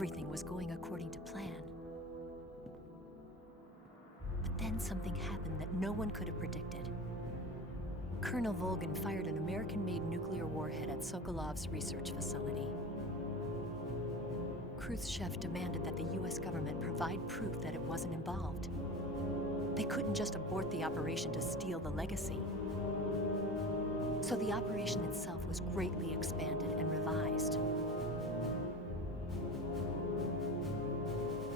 everything was going according to plan. But then something happened that no one could have predicted. Colonel Volgin fired an American-made nuclear warhead at Sokolov's research facility. Khrushchev demanded that the US government provide proof that it wasn't involved. They couldn't just abort the operation to steal the legacy. So the operation itself was greatly expanded and revised.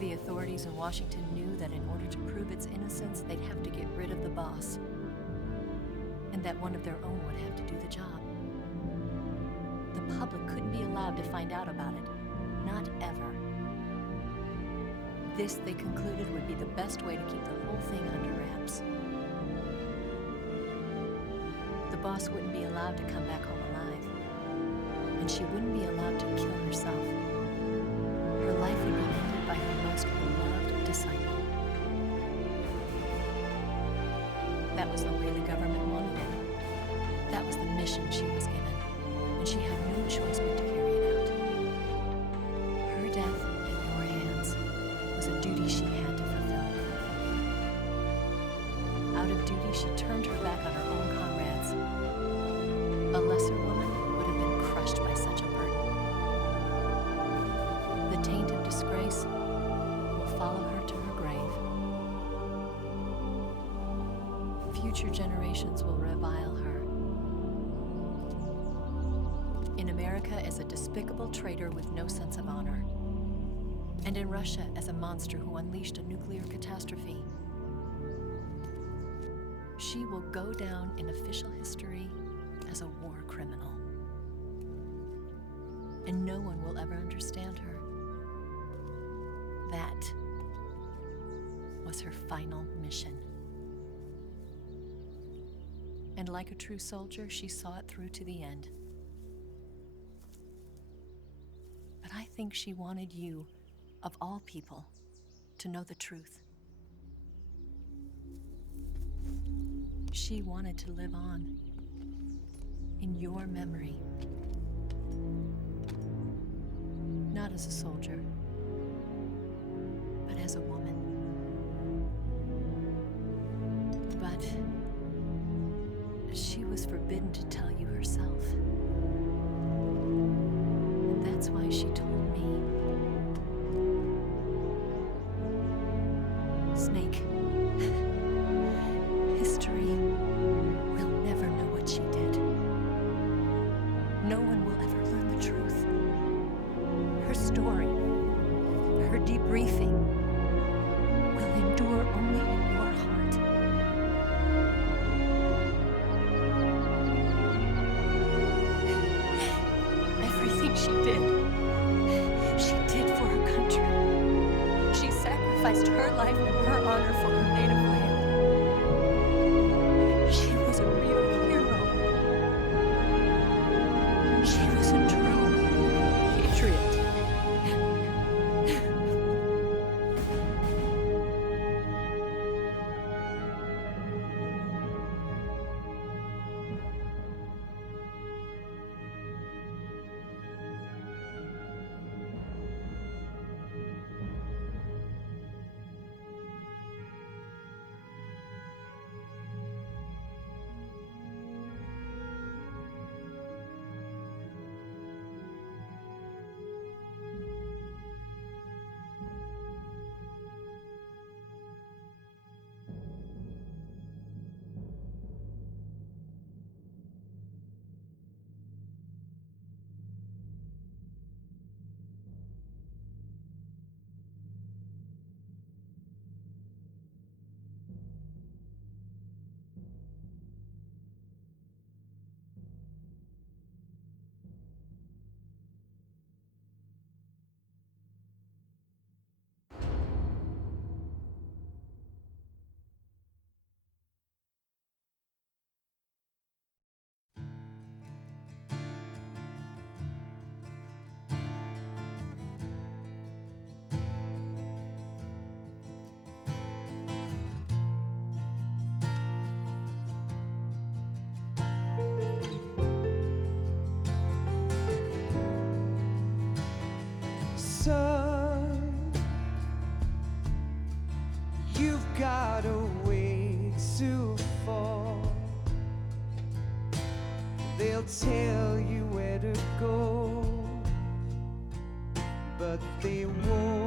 The authorities in Washington knew that in order to prove its innocence, they'd have to get rid of the boss, and that one of their own would have to do the job. The public couldn't be allowed to find out about it, not ever. This, they concluded, would be the best way to keep the whole thing under wraps. The boss wouldn't be allowed to come back home alive, and she wouldn't be allowed to kill herself. Her life would be ended by her most beloved disciple. That was the way the government wanted it. That was the mission she was given, and she had no choice but to carry it out. Her death in your hands was a duty she had to fulfill. Out of duty, she turned her back on her own comrades. A lesser woman would have been crushed by such a burden. The taint of disgrace will follow her to her grave. Future generations will revile her. In America as a despicable traitor with no sense of honor. And in Russia as a monster who unleashed a nuclear catastrophe. She will go down in official history as a war criminal. And no one will ever understand her. That was her final mission. And like a true soldier, she saw it through to the end. But I think she wanted you, of all people, to know the truth. She wanted to live on in your memory. Not as a soldier, but as a woman. But she was forbidden to tell you herself. And that's why she told me. Snake, history will never know what she did. No one will ever learn the truth. Her story, her debriefing, will endure only in your heart. Everything she did for her country. She sacrificed her life and her honor for her native land. She was a real hero. She was a true patriot. So They'll tell you where to go, but they won't